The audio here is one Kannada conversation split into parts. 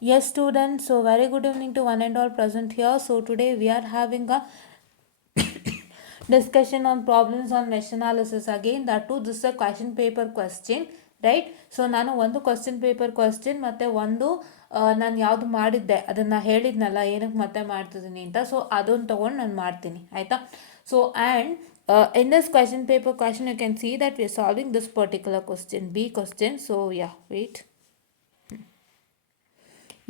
Yes, students. So, very good evening to one and all present here. So, today we are having a discussion on problems on mesh analysis. Again, that too, this is a question paper question, right? So, ನಾನು ಒಂದು ಕ್ವಶನ್ ಪೇಪರ್ ಕ್ವಶನ್ ಮತ್ತು ಒಂದು ನಾನು ಯಾವುದು ಮಾಡಿದ್ದೆ ಅದನ್ನು ಹೇಳಿದ್ನಲ್ಲ ಏನಕ್ಕೆ ಮತ್ತೆ ಮಾಡ್ತಿದ್ದೀನಿ ಅಂತ. ಸೊ, ಅದನ್ನು ತೊಗೊಂಡು ನಾನು ಮಾಡ್ತೀನಿ ಆಯಿತಾ. So, and in this question paper question, you can see that we are solving this particular question, B question. So, yeah, wait.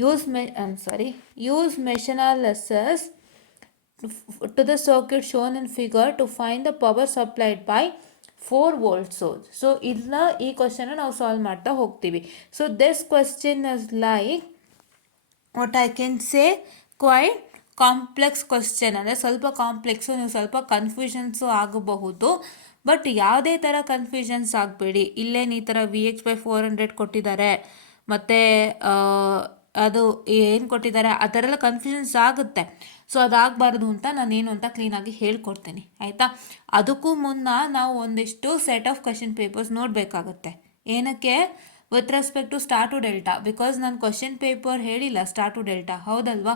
Use mesh analysis to the circuit shown in figure to find the power supplied by 4 volt source. So ಇದನ್ನ ಈ ಕ್ವಶನ್ ನಾವು ಸಾಲ್ವ್ ಮಾಡ್ತಾ ಹೋಗ್ತೀವಿ. So this question is like what I can say quite complex question, ಅಂದರೆ ಸ್ವಲ್ಪ ಕಾಂಪ್ಲೆಕ್ಸು, ನೀವು ಸ್ವಲ್ಪ ಕನ್ಫ್ಯೂಷನ್ಸು ಆಗಬಹುದು. ಬಟ್ ಯಾವುದೇ ಥರ ಕನ್ಫ್ಯೂಷನ್ಸ್ ಆಗಬೇಡಿ. ಇಲ್ಲೇನು ಈ ಥರ Vx/400 ಕೊಟ್ಟಿದ್ದಾರೆ, ಮತ್ತು ಅದು ಏನು ಕೊಟ್ಟಿದ್ದಾರೆ ಆ ಥರ ಎಲ್ಲ ಕನ್ಫ್ಯೂಷನ್ಸ್ ಆಗುತ್ತೆ. ಸೊ ಅದಾಗಬಾರ್ದು ಅಂತ ನಾನೇನು ಅಂತ ಕ್ಲೀನಾಗಿ ಹೇಳ್ಕೊಡ್ತೀನಿ ಆಯಿತಾ. ಅದಕ್ಕೂ ಮುನ್ನ ನಾವು ಒಂದಿಷ್ಟು ಸೆಟ್ ಆಫ್ ಕ್ವಶನ್ ಪೇಪರ್ಸ್ ನೋಡಬೇಕಾಗುತ್ತೆ. ಏನಕ್ಕೆ? With respect to star to delta, because ನಾನು ಕ್ವಶನ್ ಪೇಪರ್ ಹೇಳಿಲ್ಲ ಸ್ಟಾರ್ ಟು ಡೆಲ್ಟಾ, ಹೌದಲ್ವಾ?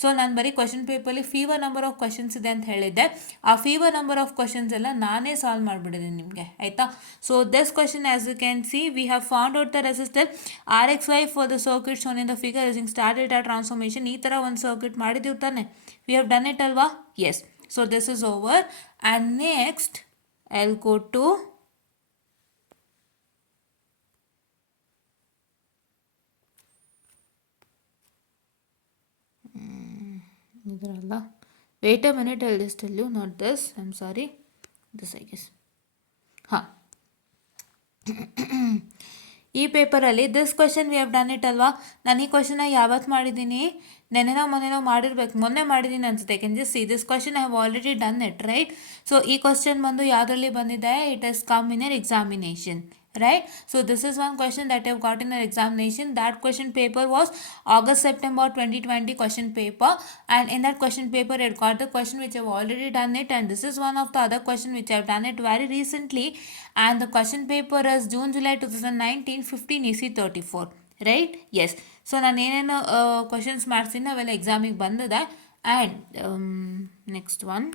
ಸೊ ನಾನು ಬರೀ ಕ್ವಶನ್ ಪೇಪರಲ್ಲಿ ಫೀವರ್ ನಂಬರ್ ಆಫ್ ಕ್ವಶನ್ಸ್ ಇದೆ ಅಂತ ಹೇಳಿದ್ದೆ. ಆ ಫೀವರ್ ನಂಬರ್ ಆಫ್ ಕ್ವಶನ್ಸ್ ಎಲ್ಲ ನಾನೇ ಸಾಲ್ವ್ ಮಾಡಿಬಿಟ್ಟಿದ್ದೀನಿ ನಿಮಗೆ ಆಯಿತಾ. So this question as you can see, we have found out the resistor RXY for the circuit shown in the figure using star delta transformation. ಈ ಥರ ಒಂದು ಸರ್ಕ್ಯೂಟ್ ಮಾಡಿದ್ದೀವಿ ತಾನೆ, ವಿ ಹ್ಯಾವ್ ಡನ್ ಇಟ್ ಅಲ್ವಾ? Yes. So this is over and next I will go to ಇದರಲ್ಲ, wait a minute, I will just tell you, not this, I am sorry, this I guess. ಹಾಂ, ಈ ಪೇಪರಲ್ಲಿ this question we have done it ಅಲ್ವಾ. ನಾನು ಈ ಕ್ವಶನ್ನ ಯಾವತ್ತು ಮಾಡಿದ್ದೀನಿ? ನೆನೆನೋ ಮೊನ್ನೆನೋ ಮಾಡಿರ್ಬೇಕು, ಮೊನ್ನೆ ಮಾಡಿದ್ದೀನಿ ಅನ್ಸುತ್ತೆ. Can just see this question I have already done it, right? So ಈ ಕ್ವಶನ್ ಬಂದು ಯಾವುದರಲ್ಲಿ ಬಂದಿದೆ? It is come in your examination, right? So this is one question that you have got in an examination. That question paper was August-September 2020 question paper, and in that question paper I got the question which I have already done it, and this is one of the other question which I have done it very recently, and the question paper is June-July 2019, 15 EC 34, right? Yes. So ನಾನು ಏನೇನು ಕ್ವಶನ್ಸ್ ಮಾಡಿಸಿನ ಅವೆಲ್ಲ ಎಕ್ಸಾಮಿಗೆ ಬಂದಿದೆ. ಆ್ಯಂಡ್ ನೆಕ್ಸ್ಟ್ ಒನ್,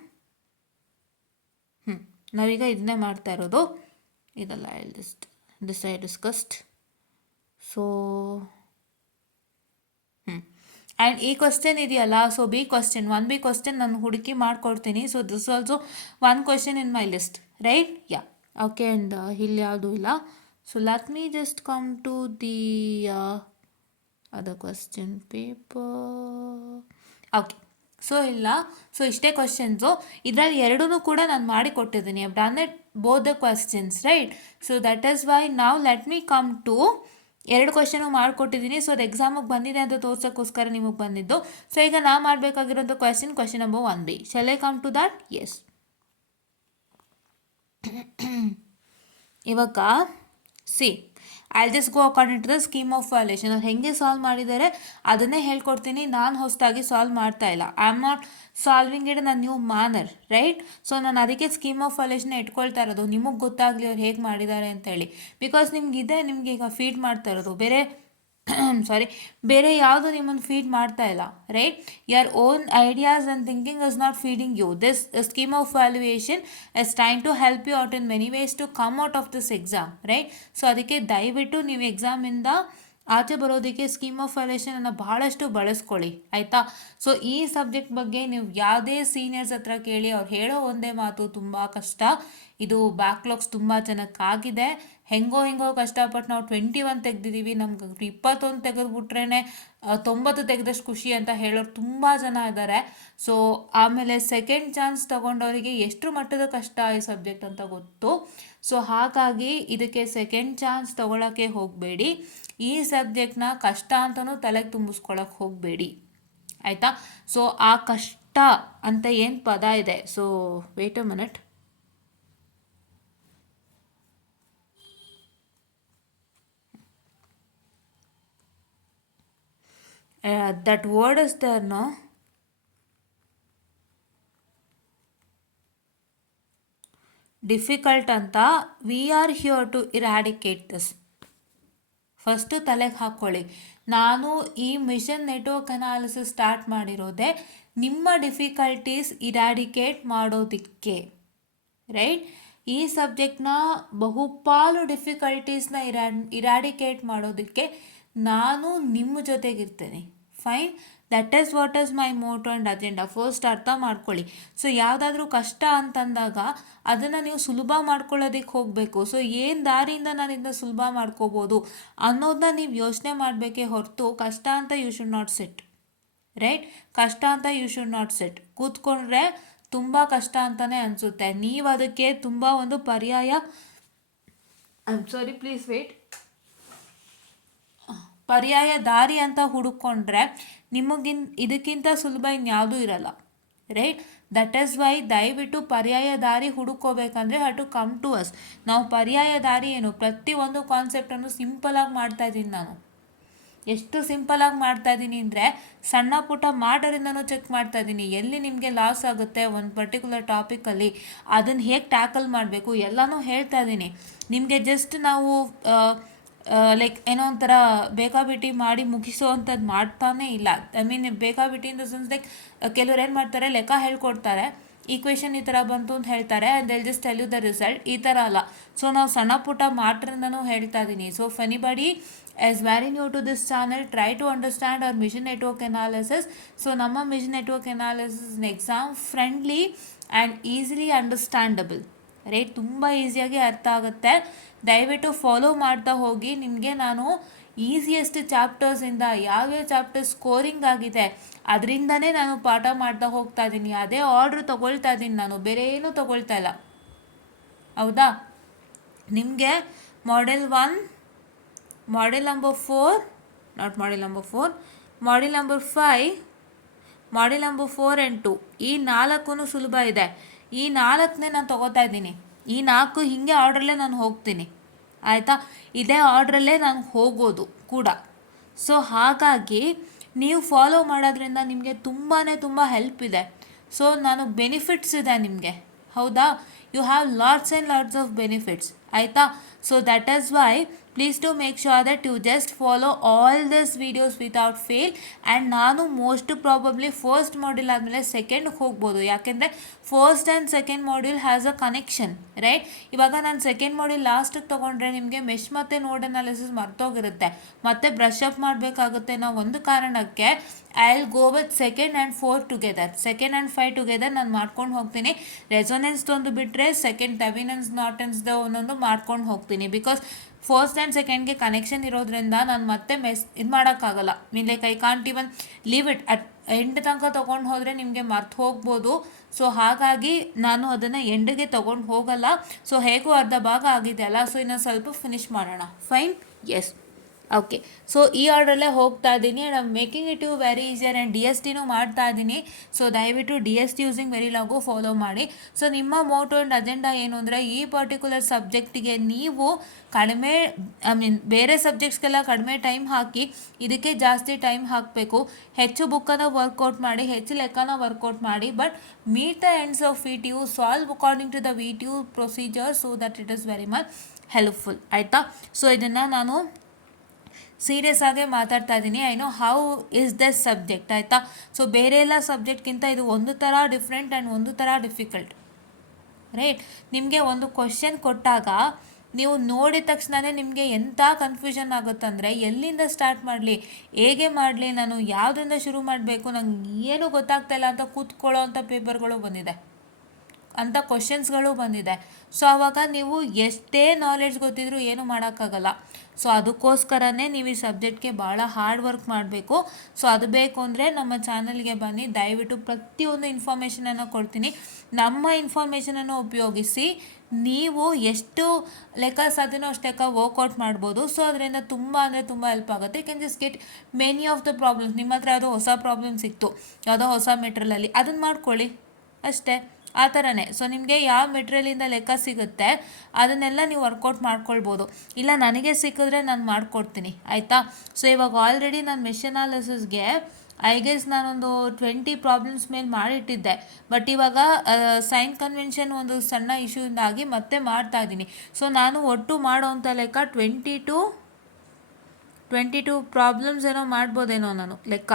ನಾವೀಗ ಇದನ್ನೇ ಮಾಡ್ತಾ ಇರೋದು, ಇದಲ್ಲ, this I discussed. So and ಈ ಕ್ವಶನ್ ಇದೆಯಲ್ಲ, so B question, 1B question ನಾನು ಹುಡುಕಿ ಮಾಡಿಕೊಡ್ತೀನಿ. So this also one question in my list, right? Yeah, okay. And ಇಲ್ಲಿ ಯಾವುದೂ ಇಲ್ಲ. So let me just come to the other question paper. Okay, so ಇಲ್ಲ, ಸೊ ಇಷ್ಟೇ ಕ್ವಶನ್ಸು. ಇದರಲ್ಲಿ ಎರಡೂ ಕೂಡ ನಾನು ಮಾಡಿ ಕೊಟ್ಟಿದ್ದೀನಿ. I have done it both the questions, right? So that is why ನಾವು ಲೆಟ್ ಮೀ ಕಮ್ ಟು, ಎರಡು ಕ್ವಶನು ಮಾಡಿಕೊಟ್ಟಿದ್ದೀನಿ. ಸೊ ಅದು ಎಕ್ಸಾಮಿಗೆ ಬಂದಿದೆ ಅಂತ ತೋರ್ಸೋಕ್ಕೋಸ್ಕರ ನಿಮಗೆ ಬಂದಿದ್ದು. ಸೊ ಈಗ ನಾವು ಮಾಡಬೇಕಾಗಿರೋಂಥ question number 1B. Shall I come to that? Yes. ಇವಾಗ see, I just go according to the scheme of valuation. ಅವ್ರು ಹೆಂಗೆ ಸಾಲ್ವ್ ಮಾಡಿದ್ದಾರೆ ಅದನ್ನೇ ಹೇಳ್ಕೊಡ್ತೀನಿ. ನಾನು ಹೊಸದಾಗಿ ಸಾಲ್ವ್ ಮಾಡ್ತಾ ಇಲ್ಲ. I am not solving it ನನ್ನ ನ್ಯೂ ಮ್ಯಾನರ್, ರೈಟ್? ಸೊ ನಾನು ಅದಕ್ಕೆ ಸ್ಕೀಮ್ ಆಫ್ ವ್ಯಾಲ್ಯೂಷನ್ ಇಟ್ಕೊಳ್ತಾ ಇರೋದು, ನಿಮಗೆ ಗೊತ್ತಾಗಲಿ ಅವ್ರು ಹೇಗೆ ಮಾಡಿದ್ದಾರೆ ಅಂತೇಳಿ. ಬಿಕಾಸ್ ನಿಮ್ಗೆ ಈಗ ಫೀಡ್ ಮಾಡ್ತಾ ಇರೋದು ಬೇರೆ ಸಾರಿ, ಬೇರೆ ಯಾವುದು ನಿಮ್ಮನ್ನು ಫೀಡ್ ಮಾಡ್ತಾ ಇಲ್ಲ, right? Your own ideas and thinking is not feeding you. This scheme of valuation is trying to help you out in many ways to come out of this exam, right? So ಅದಕ್ಕೆ ದಯವಿಟ್ಟು ನೀವು ಎಕ್ಸಾಮಿಂದ ಆಚೆ ಬರೋದಕ್ಕೆ ಸ್ಕೀಮ್ ಆಫ್ ವ್ಯಾಲ್ಯೂಯೇಷನನ್ನು ಬಹಳಷ್ಟು ಬಳಸ್ಕೊಳ್ಳಿ, ಆಯಿತಾ? ಸೊ ಈ ಸಬ್ಜೆಕ್ಟ್ ಬಗ್ಗೆ ನೀವು ಯಾವುದೇ ಸೀನಿಯರ್ಸ್ ಹತ್ರ ಕೇಳಿ, ಅವ್ರು ಹೇಳೋ ಒಂದೇ ಮಾತು, ತುಂಬ ಕಷ್ಟ ಇದು, ಬ್ಯಾಕ್ಲಾಗ್ಸ್ ತುಂಬ ಜನಕ್ಕಾಗಿದೆ. ಹೆಂಗೋ ಕಷ್ಟಪಟ್ಟು ನಾವು 21 ತೆಗೆದಿದ್ದೀವಿ, ನಮ್ಗೆ 21 ತೆಗೆದುಬಿಟ್ರೇ 90 ತೆಗೆದಷ್ಟು ಖುಷಿ ಅಂತ ಹೇಳೋರು ತುಂಬ ಜನ ಇದ್ದಾರೆ. ಸೊ ಆಮೇಲೆ ಸೆಕೆಂಡ್ ಚಾನ್ಸ್ ತೊಗೊಂಡವರಿಗೆ ಎಷ್ಟು ಮಟ್ಟದ ಕಷ್ಟ ಈ ಸಬ್ಜೆಕ್ಟ್ ಅಂತ ಗೊತ್ತು. ಸೊ ಹಾಗಾಗಿ ಇದಕ್ಕೆ ಸೆಕೆಂಡ್ ಚಾನ್ಸ್ ತೊಗೊಳಕ್ಕೆ ಹೋಗಬೇಡಿ. ಈ ಸಬ್ಜೆಕ್ಟ್ನ ಕಷ್ಟ ಅಂತಲೂ ತಲೆಗೆ ತುಂಬಿಸ್ಕೊಳಕ್ಕೆ ಹೋಗಬೇಡಿ, ಆಯಿತಾ? ಸೊ ಆ ಕಷ್ಟ ಅಂತ ಏನು ಪದ ಇದೆ, so wait a minute. that word is there, no? Difficult ಅಂತ. We are here to eradicate this. First ತಲೆಗೆ ಹಾಕ್ಕೊಳ್ಳಿ, ನಾನು ಈ ಮಿಷನ್ ನೆಟ್ವರ್ಕ್ ಅನಾಲಿಸಿಸ್ ಸ್ಟಾರ್ಟ್ ಮಾಡಿರೋದೆ ನಿಮ್ಮ ಡಿಫಿಕಲ್ಟೀಸ್ ಇರಾಡಿಕೇಟ್ ಮಾಡೋದಕ್ಕೆ, ರೈಟ್. ಈ ಸಬ್ಜೆಕ್ಟ್ನ ಬಹುಪಾಲು ಡಿಫಿಕಲ್ಟೀಸ್ನ ಇರಾಡಿಕೇಟ್ ಮಾಡೋದಕ್ಕೆ ನಾನು ನಿಮ್ಮ ಜೊತೆಗಿರ್ತೇನೆ. Fine, that is what is my motto and agenda. First ಅರ್ಥ ಮಾಡ್ಕೊಳ್ಳಿ. ಸೊ ಯಾವುದಾದ್ರೂ ಕಷ್ಟ ಅಂತಂದಾಗ ಅದನ್ನು ನೀವು ಸುಲಭ ಮಾಡ್ಕೊಳ್ಳೋದಕ್ಕೆ ಹೋಗಬೇಕು. ಸೊ ಏನು ದಾರಿಯಿಂದ ನಾನು ಇದನ್ನ ಸುಲಭ ಮಾಡ್ಕೋಬೋದು ಅನ್ನೋದನ್ನ ನೀವು ಯೋಚನೆ ಮಾಡಬೇಕೇ ಹೊರತು ಕಷ್ಟ ಅಂತ you should not sit, right. ಕಷ್ಟ ಅಂತ ಯು ಶುಡ್ ನಾಟ್ ಸಿಟ್. ಕೂತ್ಕೊಂಡ್ರೆ ತುಂಬ ಕಷ್ಟ ಅಂತಲೇ ಅನಿಸುತ್ತೆ. ನೀವು ಅದಕ್ಕೆ ತುಂಬ ಒಂದು ಪರ್ಯಾಯ, I am sorry, please wait, ಪರ್ಯಾಯ ದಾರಿ ಅಂತ ಹುಡುಕೊಂಡ್ರೆ ಇದಕ್ಕಿಂತ ಸುಲಭ ಇನ್ಯಾವುದೂ ಇರಲ್ಲ, ರೈಟ್. ದಟ್ ಈಸ್ ವೈ ದಯವಿಟ್ಟು ಪರ್ಯಾಯ ದಾರಿ ಹುಡುಕೋಬೇಕಂದ್ರೆ have to come to us. ನಾವು ಪರ್ಯಾಯ ದಾರಿ ಏನು, ಪ್ರತಿಯೊಂದು ಕಾನ್ಸೆಪ್ಟನ್ನು ಸಿಂಪಲಾಗಿ ಮಾಡ್ತಾ ಇದ್ದೀನಿ ನಾನು. ಎಷ್ಟು ಸಿಂಪಲಾಗಿ ಮಾಡ್ತಾ ಇದ್ದೀನಿ ಅಂದರೆ ಸಣ್ಣ ಪುಟ್ಟ ಮಾಡರಿಂದನೂ ಚೆಕ್ ಮಾಡ್ತಾ ಇದ್ದೀನಿ. ಎಲ್ಲಿ ನಿಮಗೆ ಲಾಸ್ ಆಗುತ್ತೆ ಒಂದು ಪರ್ಟಿಕ್ಯುಲರ್ ಟಾಪಿಕಲ್ಲಿ ಅದನ್ನು ಹೇಗೆ ಟ್ಯಾಕಲ್ ಮಾಡಬೇಕು ಎಲ್ಲನೂ ಹೇಳ್ತಾ ಇದ್ದೀನಿ ನಿಮಗೆ. ಜಸ್ಟ್ ನಾವು ಲೈಕ್ ಏನೋ ಒಂಥರ ಬೇಕಾಬಿಟ್ಟಿ ಮಾಡಿ ಮುಗಿಸೋವಂಥದ್ದು ಮಾಡ್ತಾನೇ ಇಲ್ಲ. ಐ ಮೀನ್ ಬೇಕಾಬಿಟ್ಟಿ ಇನ್ ದ ಸೆನ್ಸ್ ಲೈಕ್ ಕೆಲವ್ರು ಏನು ಮಾಡ್ತಾರೆ, ಲೆಕ್ಕ ಹೇಳ್ಕೊಡ್ತಾರೆ, ಈಕ್ವೇಷನ್ ಈ ಥರ ಬಂತು ಅಂತ ಹೇಳ್ತಾರೆ, and they'll just tell you the result. ಈ ಥರ ಅಲ್ಲ. ಸೊ ನಾವು ಸಣ್ಣ ಪುಟ್ಟ ಮಾಟ್ರಿಂದನೂ ಹೇಳ್ತಾ ಇದ್ದೀನಿ. So if anybody is very new to this channel, try to understand our mission network analysis. So ನಮ್ಮ mission network analysis is exam friendly and easily understandable, right. ತುಂಬ ಈಸಿಯಾಗಿ ಅರ್ಥ ಆಗುತ್ತೆ. ದಯವಿಟ್ಟು ಫಾಲೋ ಮಾಡ್ತಾ ಹೋಗಿ. ನಿಮಗೆ ನಾನು ಈಸಿಯೆಸ್ಟ್ ಚಾಪ್ಟರ್ಸಿಂದ ಯಾವ್ಯಾವ ಚಾಪ್ಟರ್ ಸ್ಕೋರಿಂಗ್ ಆಗಿದೆ ಅದರಿಂದನೇ ನಾನು ಪಾಠ ಮಾಡ್ತಾ ಹೋಗ್ತಾ ಇದ್ದೀನಿ. ಅದೇ ಆರ್ಡ್ರ್ ತೊಗೊಳ್ತಾ ಇದ್ದೀನಿ ನಾನು, ಬೇರೆ ಏನೂ ತೊಗೊಳ್ತಾ ಇಲ್ಲ, ಹೌದಾ. ನಿಮಗೆ model 1, model number 4, not model number 4, model number 5, model number 4 and 2 ಈ 4 ಸುಲಭ ಇದೆ. ಈ 4ನೇ ನಾನು ತೊಗೋತಾ ಇದ್ದೀನಿ. ಈ 4 ಹೀಗೆ ಆರ್ಡ್ರಲ್ಲೇ ನಾನು ಹೋಗ್ತೀನಿ, ಆಯಿತಾ. ಇದೇ ಆರ್ಡ್ರಲ್ಲೇ ನಾನು ಹೋಗೋದು ಕೂಡ. ಸೊ ಹಾಗಾಗಿ ನೀವು ಫಾಲೋ ಮಾಡೋದ್ರಿಂದ ನಿಮಗೆ ತುಂಬ ಹೆಲ್ಪ್ ಇದೆ. ಸೊ ನಾನು ಬೆನಿಫಿಟ್ಸ್ ಇದೆ ನಿಮಗೆ, ಹೌದಾ. You have lots and lots of benefits, ಆಯಿತಾ. So that is why please to make sure that you just follow all this videos without fail. And ನಾನು ಮೋಸ್ಟ್ ಪ್ರಾಬಬ್ಲಿ ಫಸ್ಟ್ ಮಾಡ್ಯೂಲ್ ಆದಮೇಲೆ ಸೆಕೆಂಡ್ಗೆ ಹೋಗ್ಬೋದು, ಯಾಕೆಂದರೆ first and second module has a connection, right. ಇವಾಗ ನಾನು ಸೆಕೆಂಡ್ ಮಾಡ್ಯೂಲ್ ಲಾಸ್ಟಿಗೆ ತೊಗೊಂಡ್ರೆ ನಿಮಗೆ ಮೆಶ್ ಮತ್ತು ನೋಡ್ ಅನಾಲಿಸಿಸ್ ಮರ್ತೋಗಿರುತ್ತೆ, ಮತ್ತೆ ಬ್ರಷ್ ಅಪ್ ಮಾಡಬೇಕಾಗುತ್ತೆ. ನಾವು ಒಂದು ಕಾರಣಕ್ಕೆ I will go with second and 4 together, second and 5 together ನಾನು ಮಾಡ್ಕೊಂಡು ಹೋಗ್ತೀನಿ. ರೆಸೊನೆನ್ಸ್ದೊಂದು ಬಿಟ್ಟರೆ ಸೆಕೆಂಡ್ ಟೆವಿನೆನ್ಸ್ ನಾಟೆನ್ಸ್ದು ಒಂದೊಂದು ಮಾಡ್ಕೊಂಡು ಹೋಗ್ತೀನಿ. ಬಿಕಾಸ್ ಫಸ್ಟ್ ಆ್ಯಂಡ್ ಸೆಕೆಂಡ್ಗೆ ಕನೆಕ್ಷನ್ ಇರೋದ್ರಿಂದ ನಾನು ಮತ್ತೆ ಇದು ಮಾಡೋಕ್ಕಾಗಲ್ಲ. Mean like I can't even leave it at end ತನಕ ತೊಗೊಂಡು ಹೋದರೆ ನಿಮಗೆ ಮರ್ತು ಹೋಗ್ಬೋದು. ಸೊ ಹಾಗಾಗಿ ನಾನು ಅದನ್ನು ಎಂಡಿಗೆ ತೊಗೊಂಡು ಹೋಗಲ್ಲ. ಸೊ ಹೇಗೂ ಅರ್ಧ ಭಾಗ ಆಗಿದೆ ಅಲ್ಲ, ಸೊ ಇನ್ನೊಂದು ಸ್ವಲ್ಪ ಫಿನಿಷ್ ಮಾಡೋಣ. Fine, S, okay. ಸೊ ಈ ಆರ್ಡ್ರಲ್ಲೇ ಹೋಗ್ತಾ ಇದ್ದೀನಿ. And I making it you very easier. And DSTನೂ ಮಾಡ್ತಾ ಇದ್ದೀನಿ. ಸೊ ದಯವಿಟ್ಟು DST ಯೂಸಿಂಗ್ ವೆರಿ ಲಾಗು ಫಾಲೋ ಮಾಡಿ. ಸೊ ನಿಮ್ಮ ಮೋಟೋ ಆ್ಯಂಡ್ ಅಜೆಂಡಾ ಏನು ಅಂದರೆ ಈ ಪರ್ಟಿಕ್ಯುಲರ್ ಸಬ್ಜೆಕ್ಟಿಗೆ ನೀವು ಕಡಿಮೆ, ಐ ಮೀನ್ ಬೇರೆ ಸಬ್ಜೆಕ್ಟ್ಸ್ಗೆಲ್ಲ ಕಡಿಮೆ ಟೈಮ್ ಹಾಕಿ ಇದಕ್ಕೆ ಜಾಸ್ತಿ ಟೈಮ್ ಹಾಕಬೇಕು. ಹೆಚ್ಚು ಬುಕ್ಕನ್ನು ವರ್ಕೌಟ್ ಮಾಡಿ, ಹೆಚ್ಚು ಲೆಕ್ಕನ ವರ್ಕೌಟ್ ಮಾಡಿ. But meet the ends of VTU, solve according to the VTU procedure so that it is very much helpful, ಆಯಿತಾ. ಸೊ ಇದನ್ನು ನಾನು ಸೀರಿಯಸ್ ಆಗೇ ಮಾತಾಡ್ತಾ ಇದ್ದೀನಿ. I know how is this subject, ಆಯಿತಾ. ಸೊ ಬೇರೆ ಎಲ್ಲ ಸಬ್ಜೆಕ್ಟ್ಗಿಂತ ಇದು ಒಂದು ಥರ ಡಿಫ್ರೆಂಟ್ ಆ್ಯಂಡ್ ಒಂದು ಥರ ಡಿಫಿಕಲ್ಟ್, ರೈಟ್. ನಿಮಗೆ ಒಂದು ಕ್ವಶನ್ ಕೊಟ್ಟಾಗ ನೀವು ನೋಡಿದ ತಕ್ಷಣವೇ ನಿಮಗೆ ಎಂಥ ಕನ್ಫ್ಯೂಷನ್ ಆಗುತ್ತಂದರೆ ಎಲ್ಲಿಂದ ಸ್ಟಾರ್ಟ್ ಮಾಡಲಿ, ಹೇಗೆ ಮಾಡಲಿ, ನಾನು ಯಾವುದರಿಂದ ಶುರು ಮಾಡಬೇಕು, ನಂಗೆ ಏನೂ ಗೊತ್ತಾಗ್ತಾಯಿಲ್ಲ ಅಂತ ಕೂತ್ಕೊಳ್ಳೋ ಅಂಥ ಪೇಪರ್ಗಳು ಬಂದಿದೆ, ಅಂಥ ಕ್ವಶನ್ಸ್ಗಳು ಬಂದಿದೆ. ಸೊ ಆವಾಗ ನೀವು ಎಷ್ಟೇ ನಾಲೆಡ್ಜ್ ಗೊತ್ತಿದ್ರೂ ಏನೂ ಮಾಡೋಕ್ಕಾಗಲ್ಲ. ಸೊ ಅದಕ್ಕೋಸ್ಕರನೇ ನೀವು ಈ ಸಬ್ಜೆಕ್ಟ್ಗೆ ಭಾಳ ಹಾರ್ಡ್ ವರ್ಕ್ ಮಾಡಬೇಕು. ಸೊ ಅದು ಬೇಕು ಅಂದರೆ ನಮ್ಮ ಚಾನಲ್ಗೆ ಬನ್ನಿ. ದಯವಿಟ್ಟು ಪ್ರತಿಯೊಂದು ಇನ್ಫಾರ್ಮೇಷನನ್ನು ಕೊಡ್ತೀನಿ. ನಮ್ಮ ಇನ್ಫಾರ್ಮೇಷನನ್ನು ಉಪಯೋಗಿಸಿ ನೀವು ಎಷ್ಟು ಲೆಕ್ಕ ಸಾಧ್ಯನೋ ಅಷ್ಟು ಲೆಕ್ಕ ವರ್ಕೌಟ್ ಮಾಡ್ಬೋದು. ಸೊ ಅದರಿಂದ ತುಂಬ ಅಂದರೆ ತುಂಬ ಹೆಲ್ಪ್ ಆಗುತ್ತೆ. You can just get many of the problems. ನಿಮ್ಮ ಹತ್ರ ಯಾವುದೋ ಹೊಸ ಪ್ರಾಬ್ಲಮ್ ಸಿಕ್ತು ಯಾವುದೋ ಹೊಸ ಮೆಟ್ರಲಲ್ಲಿ, ಅದನ್ನು ಮಾಡ್ಕೊಳ್ಳಿ ಅಷ್ಟೇ, ಆ ಥರನೇ. ಸೊ ನಿಮಗೆ ಯಾವ ಮೆಟೀರಿಯಲಿಂದ ಲೆಕ್ಕ ಸಿಗುತ್ತೆ ಅದನ್ನೆಲ್ಲ ನೀವು ವರ್ಕೌಟ್ ಮಾಡ್ಕೊಳ್ಬೋದು. ಇಲ್ಲ ನನಗೆ ಸಿಕ್ಕಿದ್ರೆ ನಾನು ಮಾಡಿಕೊಡ್ತೀನಿ, ಆಯಿತಾ. ಸೊ ಇವಾಗ ಆಲ್ರೆಡಿ ನಾನು ಮೆಶ್ ಅನಾಲಿಸಿಸ್ಗೆ ಐ ಗೆಸ್ ನಾನೊಂದು 20 ಪ್ರಾಬ್ಲಮ್ಸ್ ಮೇಲೆ ಮಾಡಿಟ್ಟಿದ್ದೆ. ಬಟ್ ಇವಾಗ ಸೈನ್ ಕನ್ವೆನ್ಷನ್ ಒಂದು ಸಣ್ಣ ಇಶ್ಯೂಯಿಂದಾಗಿ ಮತ್ತೆ ಮಾಡ್ತಾಯಿದ್ದೀನಿ. ಸೊ ನಾನು ಒಟ್ಟು ಮಾಡೋವಂಥ ಲೆಕ್ಕ 20 to 22 ಪ್ರಾಬ್ಲಮ್ಸ್ ಏನೋ ಮಾಡ್ಬೋದೇನೋ ನಾನು ಲೆಕ್ಕ,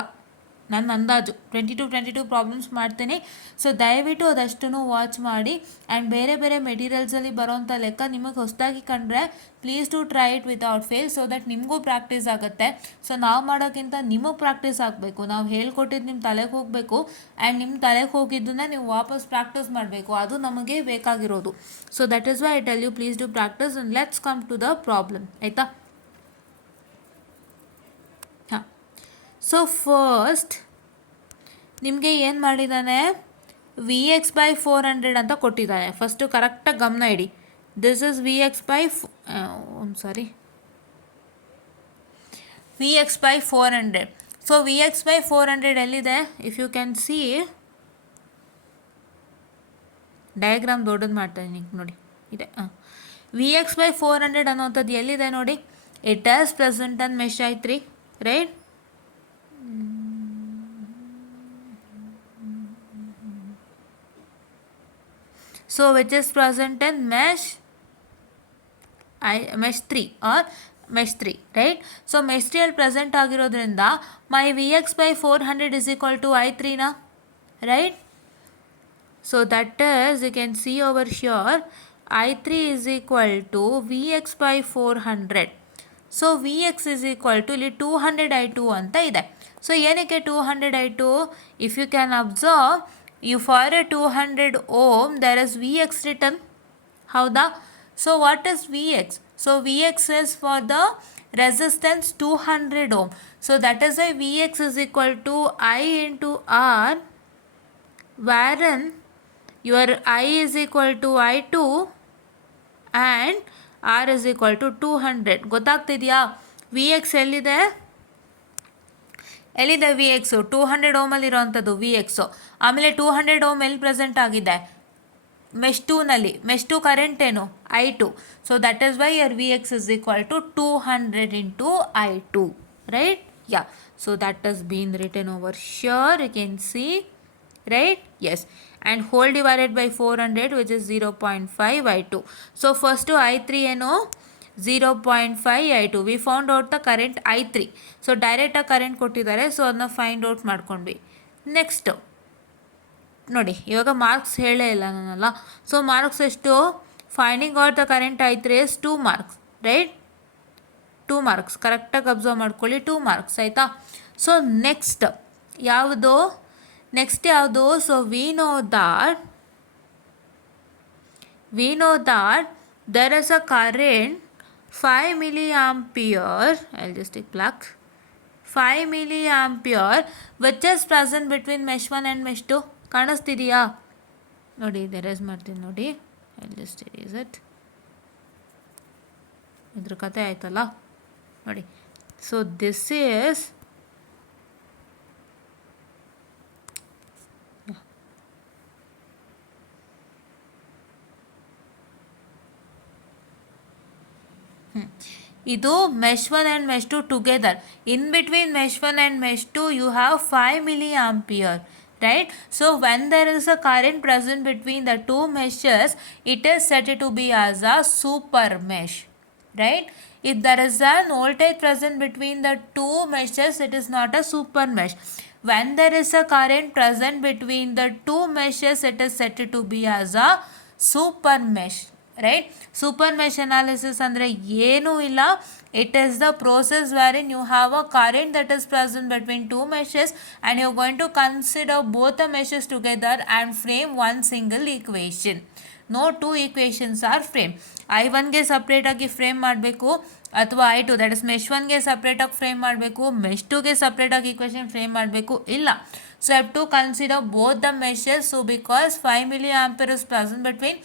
ನನ್ನ ಅಂದಾಜು 22 ಪ್ರಾಬ್ಲಮ್ಸ್ ಮಾಡ್ತೀನಿ. ಸೊ ದಯವಿಟ್ಟು ಅದಷ್ಟನ್ನು ವಾಚ್ ಮಾಡಿ. ಆ್ಯಂಡ್ ಬೇರೆ ಬೇರೆ ಮೆಟೀರಿಯಲ್ಸಲ್ಲಿ ಬರೋವಂಥ ಲೆಕ್ಕ ನಿಮಗೆ ಹೊಸದಾಗಿ ಕಂಡ್ರೆ please to try it without fail, so that ನಿಮಗೂ ಪ್ರಾಕ್ಟೀಸ್ ಆಗುತ್ತೆ. ಸೊ ನಾವು ಮಾಡೋಕ್ಕಿಂತ ನಿಮಗೆ ಪ್ರಾಕ್ಟೀಸ್ ಆಗಬೇಕು, ನಾವು ಹೇಳ್ಕೊಟ್ಟಿದ್ದು ನಿಮ್ಮ ತಲೆಗೆ ಹೋಗಬೇಕು. ಆ್ಯಂಡ್ ನಿಮ್ಮ ತಲೆಗೆ ಹೋಗಿದ್ದನ್ನ ನೀವು ವಾಪಸ್ ಪ್ರಾಕ್ಟೀಸ್ ಮಾಡಬೇಕು, ಅದು ನಮಗೆ ಬೇಕಾಗಿರೋದು. So that is why I tell you please do practice. And let's come to the problem, ಆಯಿತಾ? ಹಾಂ, ಸೊ ಫಸ್ಟ್ ನಿಮಗೆ ಏನು ಮಾಡಿದ್ದಾನೆ, Vx/400 ಅಂತ ಕೊಟ್ಟಿದ್ದಾನೆ. ಫಸ್ಟು ಕರೆಕ್ಟಾಗಿ ಗಮನ ಇಡಿ. This is Vx/400. So Vx/400 ಎಲ್ಲಿದೆ? If you can see, diagram ದೊಡ್ಡದು ಮಾಡ್ತಾಯಿದ್ದೀನಿ ನೋಡಿ, ಇದೆ. Vx/400 ಅನ್ನೋಂಥದ್ದು ಎಲ್ಲಿದೆ ನೋಡಿ? It as present on mesh I3, right? So which is present in mesh 3 or mesh 3, right? So mesh 3 ಅಲ್ಲಿ ಪ್ರೆಸೆಂಟ್ ಆಗಿರೋದ್ರಿಂದ my Vx/400 is equal to I3 na, right? So that is, you can see over here, I3 is equal to Vx/400. So Vx is equal to ಇಲ್ಲಿ 200 I2 ಅಂತ ಇದೆ. ಸೊ ಏನಕ್ಕೆ 200 I2? If you can observe, for a 200 ohm there is Vx written, ಹೌದಾ? So what is Vx? So Vx is for the resistance 200 ohm. So that is why Vx is equal to I into R, wherein your I is equal to I2 and R is equal to 200. ಗೊತ್ತಾಗ್ತಿದೆಯಾ? Vx ಎಲ್ಲಿದೆ Vx? 200 ಓಮಲ್ಲಿ ಇರೋವಂಥದ್ದು Vx. ಆಮೇಲೆ 200 ಓಮ್ ಎಲ್ಲಿ ಪ್ರೆಸೆಂಟ್ ಆಗಿದೆ? ಮೆಶ್ 2ನಲ್ಲಿ. ಮೆಶ್ 2 ಕರೆಂಟ್ ಏನು? I2. So that is why your Vx is equal to 200 into I2, right? Yeah, so that has been written over sure, you can see, right? Yes. And whole divided by 400 which is 0.5 I2. So first I3 ಏನು? 0.5 I2. We found out the current I3. So ಡೈರೆಕ್ಟಾಗಿ ಕರೆಂಟ್ ಕೊಟ್ಟಿದ್ದಾರೆ, ಸೊ ಅದನ್ನ ಫೈಂಡ್ ಔಟ್ ಮಾಡ್ಕೊಂಡ್ವಿ. ನೆಕ್ಸ್ಟು ನೋಡಿ, ಇವಾಗ ಮಾರ್ಕ್ಸ್ ಹೇಳೇ ಇಲ್ಲ ನಾನಲ್ಲ. ಸೊ ಮಾರ್ಕ್ಸ್ ಎಷ್ಟು? Finding out the current I3 is 2 marks, right? 2 marks. ಕರೆಕ್ಟಾಗಿ ಅಬ್ಸರ್ವ್ ಮಾಡ್ಕೊಳ್ಳಿ, 2 marks, ಆಯಿತಾ? ಸೊ ನೆಕ್ಸ್ಟ್ ಯಾವುದು? So we know that there is a current 5 milliampere, I'll just take black, 5 milliampere which is present between mesh 1 and mesh 2. ಕಾಣಿಸ್ತಿದೆಯಾ ನೋಡಿ? ಎರೇಸ್ ಮಾಡ್ತೀನಿ ನೋಡಿ, I'll just erase it. ಇದ್ರ ಕತೆ ಆಯ್ತಲ್ಲ ನೋಡಿ. ಸೊ ದಿಸ್ ಈಸ್ ಇದು mesh 1 and mesh 2 together. In between mesh 1 and mesh 2 you have 5 milliampere, right? So when there is a current present between the two meshes, it is said to be as a super mesh, right? If there is an voltage present between the two meshes, it is not a super mesh. When there is a current present between the two meshes, it is said to be as a super mesh, right? Super mesh analysis ಅಂದರೆ ಏನೂ ಇಲ್ಲ. It is the process wherein you have a current that is present between two meshes and you are going to consider both the meshes together and frame one single equation. No two equations are framed. I1ಗೆ ಸಪ್ರೇಟಾಗಿ ಫ್ರೇಮ್ ಮಾಡಬೇಕು, ಅಥವಾ I2 ದಟ್ ಇಸ್ ಮೆಶ್ 1ಗೆ ಸಪ್ರೇಟಾಗಿ ಫ್ರೇಮ್ ಮಾಡಬೇಕು, ಮೆಶ್ 2ಗೆ ಸಪ್ರೇಟಾಗಿ ಈಕ್ವೇಷನ್ ಫ್ರೇಮ್ ಮಾಡಬೇಕು, ಇಲ್ಲ. So have to consider both the meshes. So because 5 milliampere is present between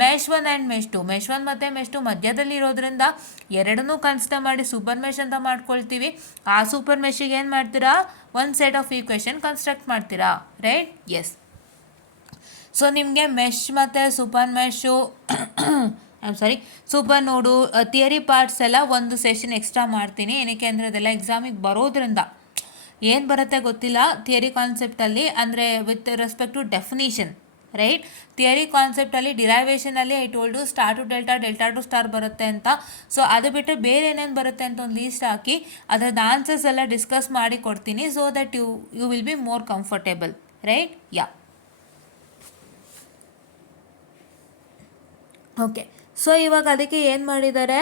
mesh 1 and mesh 2. Mesh 1 ಮತ್ತು ಮೆಶ್ 2 ಮಧ್ಯದಲ್ಲಿ ಇರೋದ್ರಿಂದ ಎರಡನ್ನೂ ಕನ್ಸಿಡರ್ ಮಾಡಿ ಸೂಪರ್ ಮೆಶ್ ಅಂತ ಮಾಡ್ಕೊಳ್ತೀವಿ. ಆ ಸೂಪರ್ ಮೆಶಿಗೆ ಏನು ಮಾಡ್ತೀರಾ? ಒಂದು ಸೆಟ್ ಆಫ್ ಈಕ್ವೇಷನ್ ಕನ್ಸ್ಟ್ರಕ್ಟ್ ಮಾಡ್ತೀರಾ, ರೈಟ್? ಎಸ್. ಸೊ ನಿಮಗೆ ಮೆಶ್ ಮತ್ತು ಸೂಪರ್ ಮೆಶು ಸೂಪರ್ ನೋಡು ಥಿಯರಿ ಪಾರ್ಟ್ಸ್ ಎಲ್ಲ ಒಂದು ಸೆಷನ್ ಎಕ್ಸ್ಟ್ರಾ ಮಾಡ್ತೀನಿ. ಏನಕ್ಕೆ ಅಂದರೆ ಅದೆಲ್ಲ ಎಕ್ಸಾಮಿಗೆ ಬರೋದ್ರಿಂದ ಏನು ಬರುತ್ತೆ ಗೊತ್ತಿಲ್ಲ ಥಿಯರಿ ಕಾನ್ಸೆಪ್ಟಲ್ಲಿ, ಅಂದರೆ with respect to definition, right. Theory ಕಾನ್ಸೆಪ್ಟಲ್ಲಿ ಡಿರೈವೇಷನಲ್ಲಿ I told star to delta, delta to star ಬರುತ್ತೆ ಅಂತ. ಸೊ ಅದು ಬಿಟ್ಟರೆ ಬೇರೆ ಏನೇನು ಬರುತ್ತೆ ಅಂತ ಒಂದು ಲೀಸ್ಟ್ ಹಾಕಿ ಅದರದ್ದು ಆನ್ಸರ್ಸ್ ಎಲ್ಲ ಡಿಸ್ಕಸ್ ಮಾಡಿ ಕೊಡ್ತೀನಿ, so that you will be more comfortable, right. Yeah, okay. So ಇವಾಗ ಅದಕ್ಕೆ ಏನು ಮಾಡಿದ್ದಾರೆ,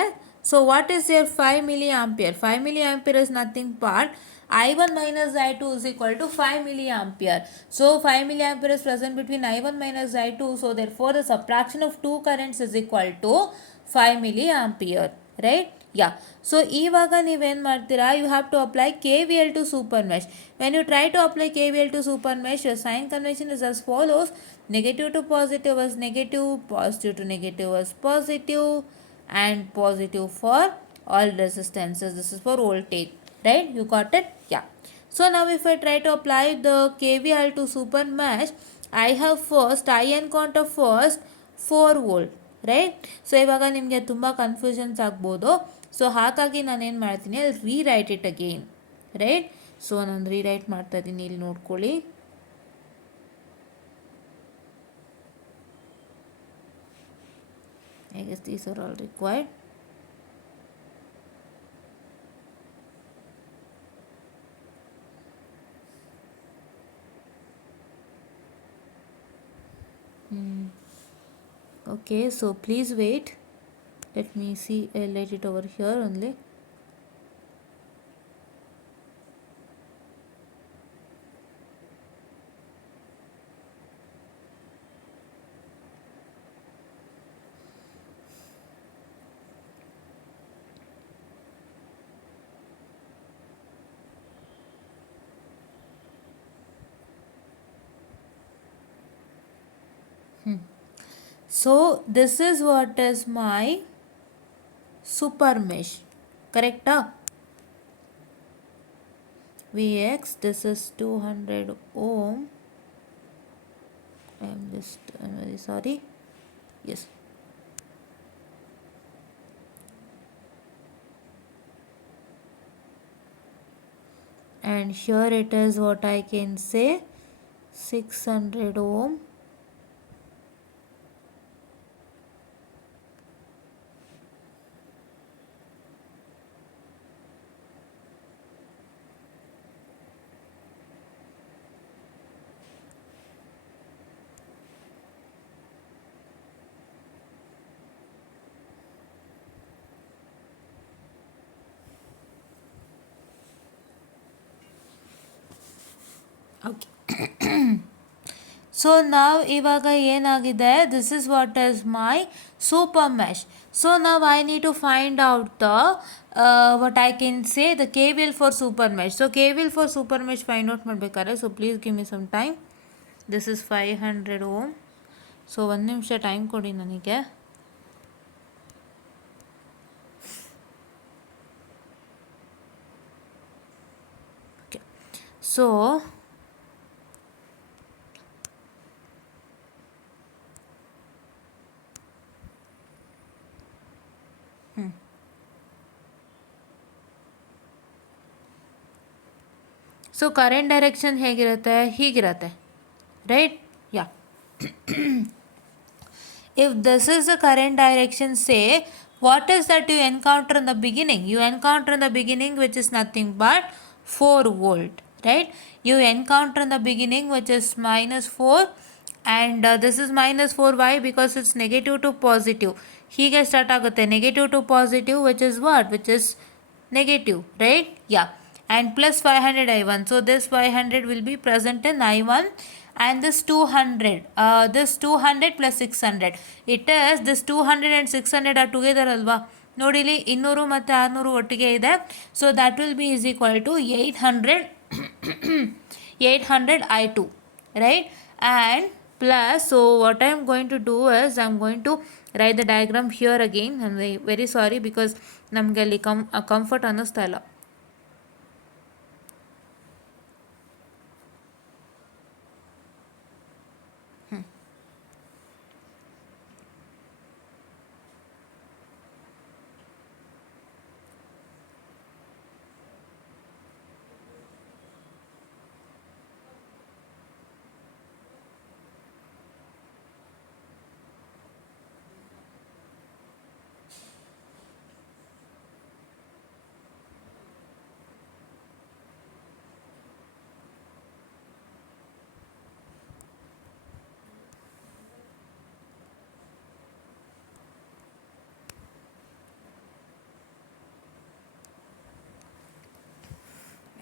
so what is your 5 milli ampere? 5 milli ampere is nothing but I1 minus I2 is equal to 5 milli ampere. So 5 milli ampere is present between I1 minus I2. So therefore the subtraction of two currents is equal to 5 milli ampere, right? Yeah. So ಇವಾಗ ನೀವೇನು ಮಾಡ್ತೀರಾ, you have to apply KVL to super mesh. When you try to apply KVL to super mesh, your sign convention is as follows: negative to positive is negative, positive to negative is positive, and positive for all resistances. This is for voltage, right? You got it? Yeah. So now if I try to apply the KVL to super mesh, I have first I encounter first 4 volt, right. So ಇವಾಗ ನಿಮಗೆ ತುಂಬ ಕನ್ಫ್ಯೂಷನ್ಸ್ ಆಗ್ಬೋದು. ಸೊ ಹಾಗಾಗಿ ನಾನೇನು ಮಾಡ್ತೀನಿ, ಅಲ್ಲಿ rewrite it again, right. So ನಾನು ರೀರೈಟ್ ಮಾಡ್ತಾ ಇದ್ದೀನಿ, ಇಲ್ಲಿ ನೋಡ್ಕೊಳ್ಳಿ. I guess these are all required. Okay, so please wait. Let me see. I'll let it over here only. So this is what is my super mesh, correct? Vx, this is 200 ohm. I'm very sorry. Yes. And here it is what I can say, 600 ohm. Okay. So ನಾವು ಇವಾಗ ಏನಾಗಿದೆ, this is what is my super mesh. So ನಾವು I need to find out the what I can say the KVL for super mesh. So KVL for super mesh find out ಮಾಡಬೇಕಾದ್ರೆ, so please give me some time. This is 500 ohm. So ಒಂದು ನಿಮಿಷ ಟೈಮ್ ಕೊಡಿ ನನಗೆ. Okay. So so current direction ಹೇಗಿರುತ್ತೆ, ಹೀಗಿರುತ್ತೆ, right. Yeah. If this is the current direction, say what is that you encounter in the beginning? You encounter in the beginning which is nothing but 4 volt, right? You encounter in the beginning which is minus 4, and this is minus 4. Why? Because it's negative to positive. ಹೀಗೆ ಸ್ಟಾರ್ಟ್ ಆಗುತ್ತೆ, negative to positive, which is what? Which is negative, right? Yeah. And plus 500 I1. So this 500 will be present in I1, and this 200, this 200 plus 600, it is this 200 and 600 are together ಅಲ್ವಾ, ನೋಡಿಲಿ 200 ಮತ್ತು 600 ಒಟ್ಟಿಗೆ ಇದೆ. So that will be is equal to 800 800 I2, right? And plus, so what I am going to do is I am going to write the diagram here again. I am very sorry because ನಮಗೆ ಅಲ್ಲಿ ಕಂಫರ್ಟ್ ಅನ್ನಿಸ್ತಾ ಇಲ್ಲ.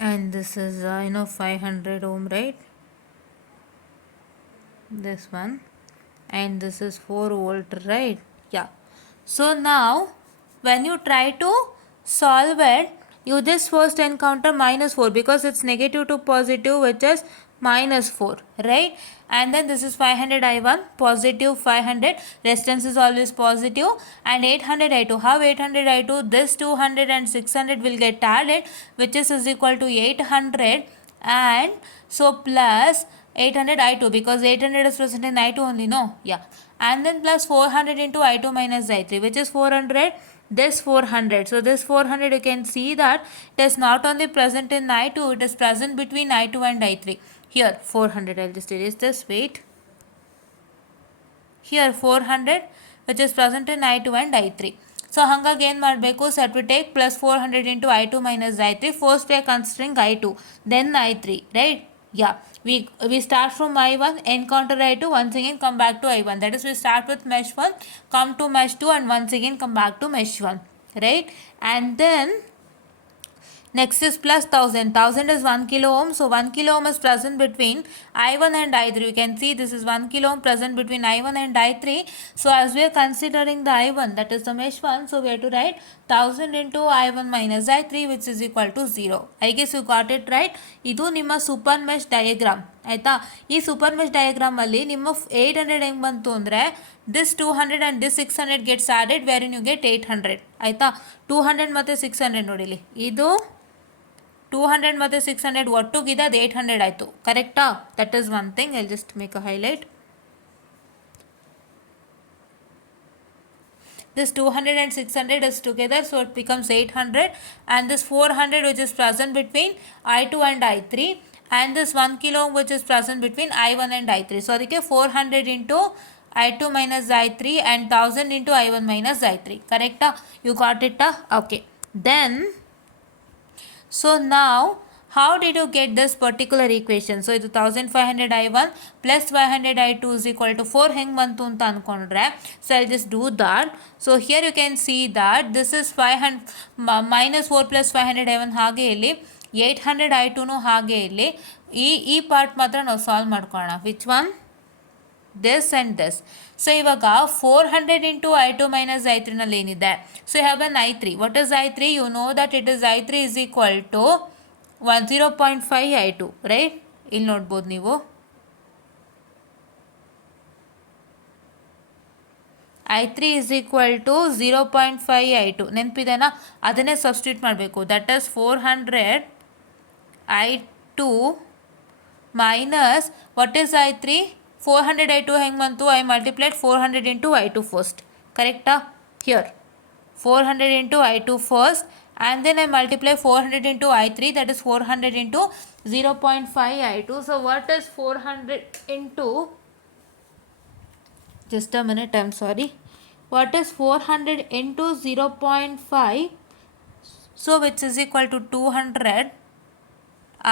and this is 500 ohm, right? This one, and this is 4 volt, right? Yeah. So now when you try to solve it, you just first encounter minus 4 because it's negative to positive, which is minus 4, right? And then this is 500 I1, positive 500, resistance is always positive, and 800 I2. How 800 I2? This 200 and 600 will get added, which is equal to 800, and so plus 800 I2 because 800 is present in I2 only, no? Yeah. And then plus 400 into I2 minus I3, which is 400, this 400. So this 400, you can see that it is not only present in I2, it is present between I2 and I3. Here 400, I'll just erase this, wait. Here 400, which is present in I2 and I3. So hanಗಾಗಿ ಏನು ಮಾಡಬೇಕು? So we take plus 400 into I2 minus I3. First we are considering I2, then I3, right? Yeah, we start from I1, encounter I2, once again come back to I1. That is, we start with mesh 1, come to mesh 2, and once again come back to mesh 1, right? And then next is plus 1000. 1000 is 1 kilo ohm. So 1 kilo ohm is present between I1 and I3. You can see this is 1 kilo ohm present between I1 and I3. So as we are considering the I1, that is the mesh 1, so we have to write 1000 into I1 minus I3, which is equal to 0. I guess you got it right. ಇದು ನಿಮ್ಮ ಸೂಪರ್ ಮೆಶ್ ಡಯಾಗ್ರಾಮ್ ಆಯಿತಾ. ಈ ಸೂಪರ್ ಮೆಶ್ ಡಯಾಗ್ರಾಮ್ ಅಲ್ಲಿ ನಿಮ್ಮ 800 ಹೆಂಗೆ ಬಂತು ಅಂದರೆ this 200 and this 600 gets added wherein you get 800 ಆಯಿತಾ. 200 ಮತ್ತು 600 ನೋಡಿಲಿ, ಇದು 200 ಮತ್ತು 600 ಒಟ್ಟುಗಿದೆ, ಅದು 800 ಆಯಿತು, ಕರೆಕ್ಟಾ? That is one thing. I just make a highlight. This 200 and 600 is together, so it becomes 800, and this 400 which is present between I2 and I3, and this 1 kilo ohm which is present between I1 and I3. So ಅದಕ್ಕೆ 400 into I2 minus I3 and 1000 into I1 minus I3. Correct? You got it? Okay. Then, so now how did you get this particular equation? So ಇದು 1500 I1 plus 500 I2 is equal to 4 ಹೆಂಗೆ ಬಂತು ಅಂತ ಅಂದ್ಕೊಂಡ್ರೆ, so I'll just do that. So here you can see that this is 500 minus 4 plus 500 I1 ಹಾಗೆ ಇಲ್ಲಿ 800 I2 ಹಾಗೆ ಇಲ್ಲಿ ಈ ಪಾರ್ಟ್ ಮಾತ್ರ ನಾವು ಸಾಲ್ವ್ ಮಾಡ್ಕೊಳ್ಳೋಣ. Which one? this and this. So ಇವಾಗ 400 into I2 minus I3 ನಲ್ಲಿ ಏನಿದೆ? So you have an I3. What is I3? You know that it is I3 is equal to 0.5 I2, right? ಇಲ್ಲಿ ನೋಡ್ಬೋದು ನೀವು, I3 is equal to 0.5 I2. ನೆನಪಿದೆನಾ? ಅದನ್ನೇ ಸಬ್ಸ್ಟಿಟ್ಯೂಟ್ ಮಾಡಬೇಕು. That is 400 I2 minus what is I3? 400 I2 ಹೆಂಗೆ ಬಂತು? I multiplied 400 into I2 first. ಕರೆಕ್ಟಾ? Here 400 into I2 first, and then I multiply 400 into I3, that is 400 into 0.5 I2. So what is 400 into, just a minute, I'm sorry, what is 400 into 0.5? So which is equal to 200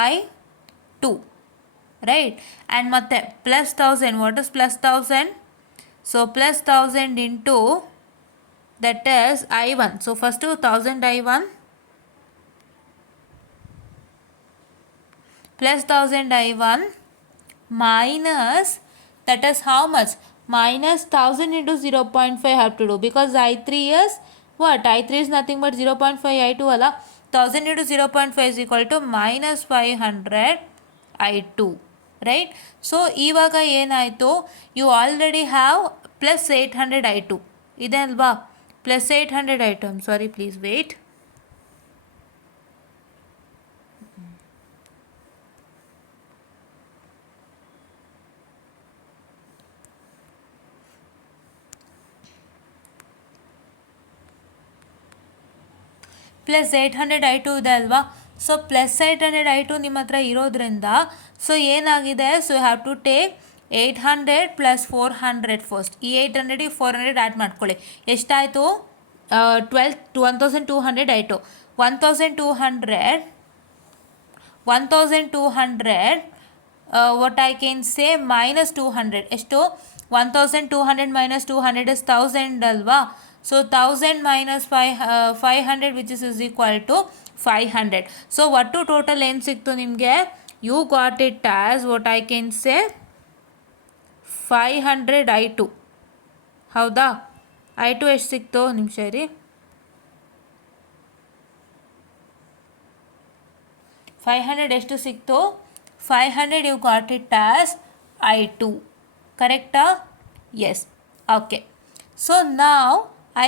I2, right? And ಮತ್ತೆ plus 1000. What is plus 1000? So plus 1000 into, that is I1. So first 1000 I1 plus 1000 I1 minus, that is how much? Minus 1000 into 0.5 have to do, because I3 is what? I3 is nothing but 0.5 I2 ಅಲ್ಲ. 1000 into 0.5 is equal to minus 500 I2, right? So ಇವಾಗ ಏನಾಯಿತು? You already have plus 800 I2 ಇದೆ ಅಲ್ವಾ? plus 800 I2. I'm sorry, please wait. Plus 800 I2 ಇದೆ ಅಲ್ವಾ? ಸೊ ಪ್ಲಸ್ 800 I2 ನಿಮ್ಮ ಹತ್ರ ಇರೋದ್ರಿಂದ ಸೊ ಏನಾಗಿದೆ? So you have to take 800 plus 400 first. ಈ 800 400 ಆ್ಯಡ್ ಮಾಡ್ಕೊಳ್ಳಿ. ಎಷ್ಟಾಯಿತು? 1200 ಆಯಿತು. 1200 what I can say minus 200. ಎಷ್ಟು? 1200 minus 200 is 1000 ಅಲ್ವಾ? So 1000 minus 500 which is equal to 500. So ಒಟ್ಟು ಟೋಟಲ್ ಏನು ಸಿಕ್ತು ನಿಮಗೆ? You got it as what I can say 500 I2. ಹೌದಾ? I2 ಎಷ್ಟು ಸಿಕ್ತು? ನಿಮಿಷ ರೀ. 500 ಎಷ್ಟು ಸಿಕ್ತು? 500 you got it as I2. ಕರೆಕ್ಟಾ? ಎಸ್. ಓಕೆ. ಸೊ ನಾವು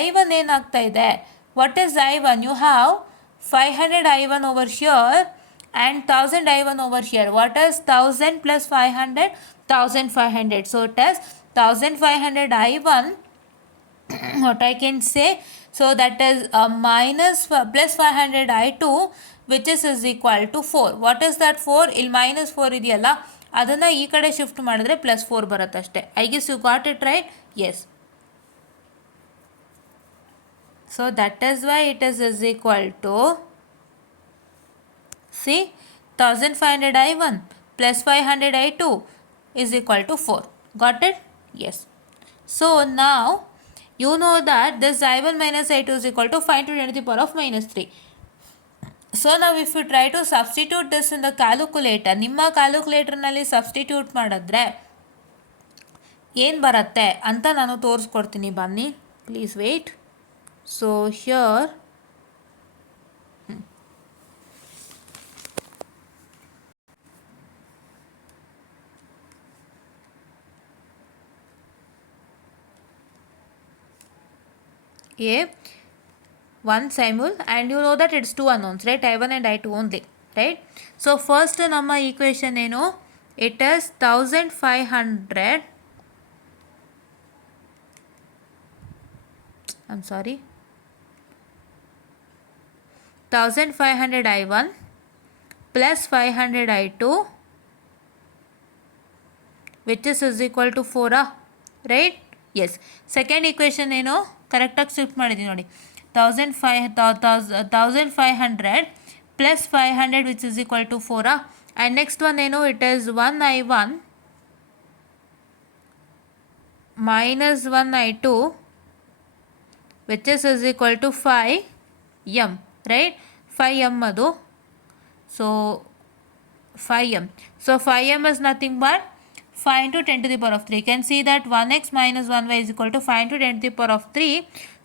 I1 ಏನಾಗ್ತಾ ಇದೆ? What is I1? You have 500 I1 over here and 1000 I1 over here. What is 1000 plus 500? 1500. So it is 1500 I1. What I can say? So that is plus 500 I2, which is equal to 4. What is that 4? ಇಲ್ಲಿ -4 ಇದೆಯಲ್ಲ, ಅದನ್ನು ಈ ಕಡೆ ಶಿಫ್ಟ್ ಮಾಡಿದ್ರೆ +4 ಬರುತ್ತೆ ಅಷ್ಟೇ. I guess you got it right? Yes. So that is why it is equal to, see, 1500 I1 plus 500 I2 is equal to 4. Got it? Yes. So now you know that this I1 minus I2 is equal to 5 to 10 to the power of -3. So now if you try to substitute this in the calculator, ನಿಮ್ಮ ಕ್ಯಾಲ್ಕುಲೇಟರ್ನಲ್ಲಿ ಸಬ್ಸ್ಟಿಟ್ಯೂಟ್ ಮಾಡಿದ್ರೆ ಏನು ಬರುತ್ತೆ ಅಂತ ನಾನು ತೋರಿಸ್ಕೊಡ್ತೀನಿ, ಬನ್ನಿ. Please weight. So here A, one simul, and you know that it's two unknowns, right? I1 and I2 only, right? So first ನಮ್ಮ equation ಏನು? It is 1500, I'm sorry, 1500 I1 plus 500 I2, which is equal to 4, right? Yes. Second equation ಏನು? ಕರೆಕ್ಟಾಗಿ ಶಿಫ್ಟ್ ಮಾಡಿದ್ದೀನಿ ನೋಡಿ. 1500 plus 500 which is equal to 4. And next one ಏನು? It is 1 I1 minus 1 I2 which is equal to 5m, right? 5m ಅದು. So 5m. So 5m is nothing but 5 into 10 to the power of 3. You can see that 1x minus 1y is equal to 5 into 10 to the power of 3.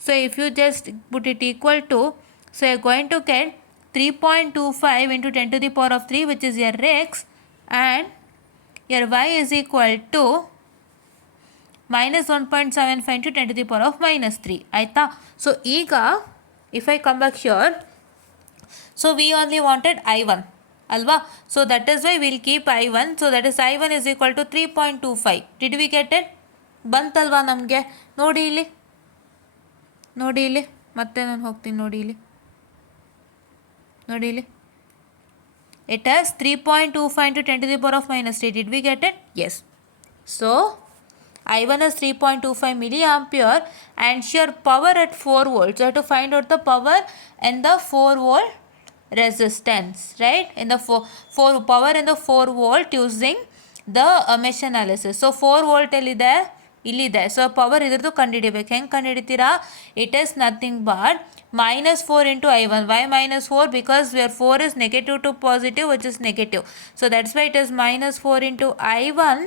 So if you just put it equal to, so you are going to get 3.25 into 10 to the power of 3, which is your x, and your y is equal to minus 1.75 into 10 to the power of -3. ಆಯಿತಾ? So ಈಗ if I come back here, so we only wanted I1 ಅಲ್ವಾ? So that is why will keep I1. So that is I1 is equal to 3.25. Did we get it? ಬಂತಲ್ವಾ ನಮಗೆ? ನೋಡಿ ಇಲ್ಲಿ, ನೋಡಿ ಇಲ್ಲಿ, ಮತ್ತೆ ನಾನು ಹೋಗ್ತೀನಿ, ನೋಡಿ ಇಲ್ಲಿ, ನೋಡಿ ಇಲ್ಲಿ. It has 3.25 into 10 to the power of -3. Did we get it? Yes. So I1 is 3.25 milliampere, and sheer power at 4 volts. You have to find out the power in the 4 volt resistance, right? In the 4 power in the 4 volt using the mesh analysis. So 4 volt ಎಲ್ಲಿದೆ? ಇಲ್ಲಿದೆ. ಸೊ ಪವರ್ ಇದ್ರದ್ದು ಕಂಡುಹಿಡಿಬೇಕು. ಹೆಂಗೆ ಕಂಡುಹಿಡಿತೀರಾ? It is nothing but -4 into I1. Why -4? Because where 4 is negative to positive, which is negative. So that's why it is -4 into I1,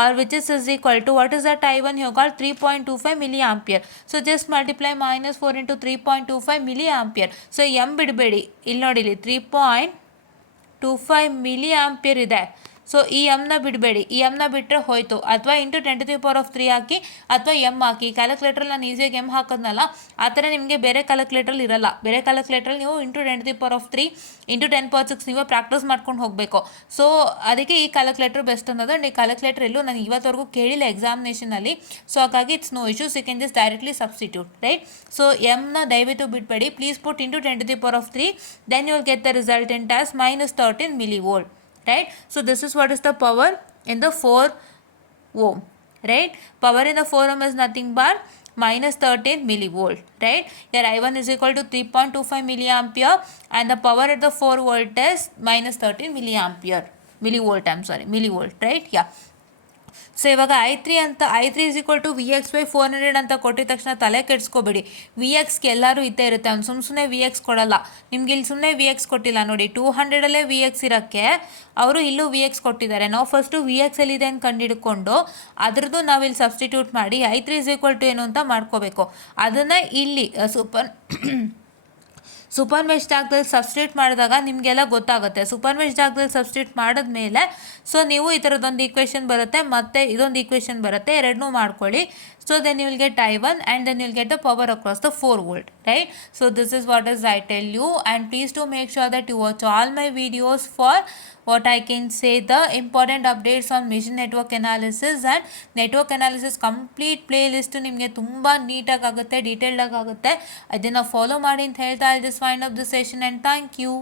or which is equal to, what is that I1? You got 3.25 milliampere. So just multiply -4 into 3.25 milliampere. So m ಬಿಡಬೇಡಿ, ಇಲ್ಲಿ ನೋಡಿ, ಇಲ್ಲಿ 3.25 milliampere ಇದೆ. ಸೊ ಈ ಎಮ್ನ ಬಿಡಬೇಡಿ, ಈ ಎಮ್ನ ಬಿಟ್ಟರೆ ಹೋಯ್ತು. ಅಥವಾ into 10 to the power of 3 ಹಾಕಿ, ಅಥವಾ ಎಮ್ ಹಾಕಿ. ಕ್ಯಾಲ್ಕುಲೇಟ್ರಲ್ಲಿ ನಾನು ಈಸಿಯಾಗಿ ಎಮ್ ಹಾಕೋದ್ನಲ್ಲ, ಆ ಥರ ನಿಮಗೆ ಬೇರೆ ಕ್ಯಾಲ್ಕುಲೇಟ್ರಲ್ಲಿ ಇರಲ್ಲ. ಬೇರೆ ಕ್ಯಾಲ್ಕುಲೇಟ್ರಲ್ಲಿ ನೀವು into 10 to the power of 3 into 10^6 ನೀವು ಪ್ರಾಕ್ಟೀಸ್ ಮಾಡ್ಕೊಂಡು ಹೋಗಬೇಕು. ಸೊ ಅದಕ್ಕೆ ಈ ಕ್ಯಾಲ್ಕುಲೇಟರ್ ಬೆಸ್ಟ್ ಅನ್ನೋದು. ಆ್ಯಂಡ್ ಈ ಕ್ಯಾಲ್ಕುಲೇಟರ್ ಎಲ್ಲೂ ನಾನು ಇವತ್ತವರೆಗೂ ಕೇಳಿಲ್ಲ ಎಕ್ಸಾಮಿನೇಷನಲ್ಲಿ. ಸೊ ಹಾಗಾಗಿ it's no issues, you can just directly substitute, right? So ಎಮ್ನ ದಯವಿಟ್ಟು ಬಿಡಬೇಡಿ. Please put into 10 to the power of 3, then you will get the resultant as -13 millivolt. Right? So this is what is the power in the 4 ohm, right? Power in the 4 ohm is nothing but -13 millivolt, right? Here I1 is equal to 3.25 milliampere, and the power at the 4 volt is -13 milliampere, millivolt, I'm sorry, millivolt, right? Yeah. So ಇವಾಗ I3 is equal to Vx/400 ಅಂತ ಕೊಟ್ಟಿದ ತಕ್ಷಣ ತಲೆ ಕೆಡಿಸ್ಕೋಬೇಡಿ. Vxಗೆ ಎಲ್ಲರೂ ಇದ್ದೇ ಇರುತ್ತೆ, ಅವ್ನು ಸುಮ್ಮನೆ Vx ಕೊಡಲ್ಲ. ನಿಮ್ಗೆ ಇಲ್ಲಿ ಸುಮ್ಮನೆ Vx ಕೊಟ್ಟಿಲ್ಲ ನೋಡಿ, 200ಅಲ್ಲೇ Vx ಇರೋಕ್ಕೆ ಅವರು ಇಲ್ಲೂ Vx ಕೊಟ್ಟಿದ್ದಾರೆ. ನಾವು ಫಸ್ಟು Vx ಎಲ್ಲಿದೆ ಅಂತ ಕಂಡುಹಿಡ್ಕೊಂಡು ಅದ್ರದ್ದು ನಾವಿಲ್ಲಿ ಸಬ್ಸ್ಟಿಟ್ಯೂಟ್ ಮಾಡಿ I3 ಇಸ್ ಈಕ್ವಲ್ ಟು ಏನು ಅಂತ ಮಾಡ್ಕೋಬೇಕು. ಅದನ್ನು ಇಲ್ಲಿ ಸೂಪರ್ ಮೆಶ್ ಜಾಗದಲ್ಲಿ ಸಬ್ಸ್ಟಿಟ್ಯೂಟ್ ಮಾಡಿದಾಗ ನಿಮಗೆಲ್ಲ ಗೊತ್ತಾಗುತ್ತೆ. ಸೂಪರ್ ಮೆಶ್ ಜಾಗದಲ್ಲಿ ಸಬ್ಸ್ಟಿಟ್ಯೂಟ್ ಮಾಡಿದ್ಮೇಲೆ ಸೊ ನೀವು ಈ ಥರದೊಂದು ಈಕ್ವೇಷನ್ ಬರುತ್ತೆ, ಮತ್ತು ಇದೊಂದು ಈಕ್ವೇಷನ್ ಬರುತ್ತೆ, ಎರಡನ್ನೂ ಮಾಡ್ಕೊಳ್ಳಿ. So then you will get I1 and then you will get the power across the 4 volt, right? So this is what is I tell you, and please do make sure that you watch all my videos for what I can say the important updates on machine network analysis and network analysis complete playlist ನಿಮಗೆ ತುಂಬ ನೀಟಾಗಿ ಆಗುತ್ತೆ, ಡೀಟೇಲ್ಡಾಗಿ ಆಗುತ್ತೆ. ಅದನ್ನು ಫಾಲೋ ಮಾಡಿ ಅಂತ ಹೇಳ್ತಾ I just wind up the session and thank you.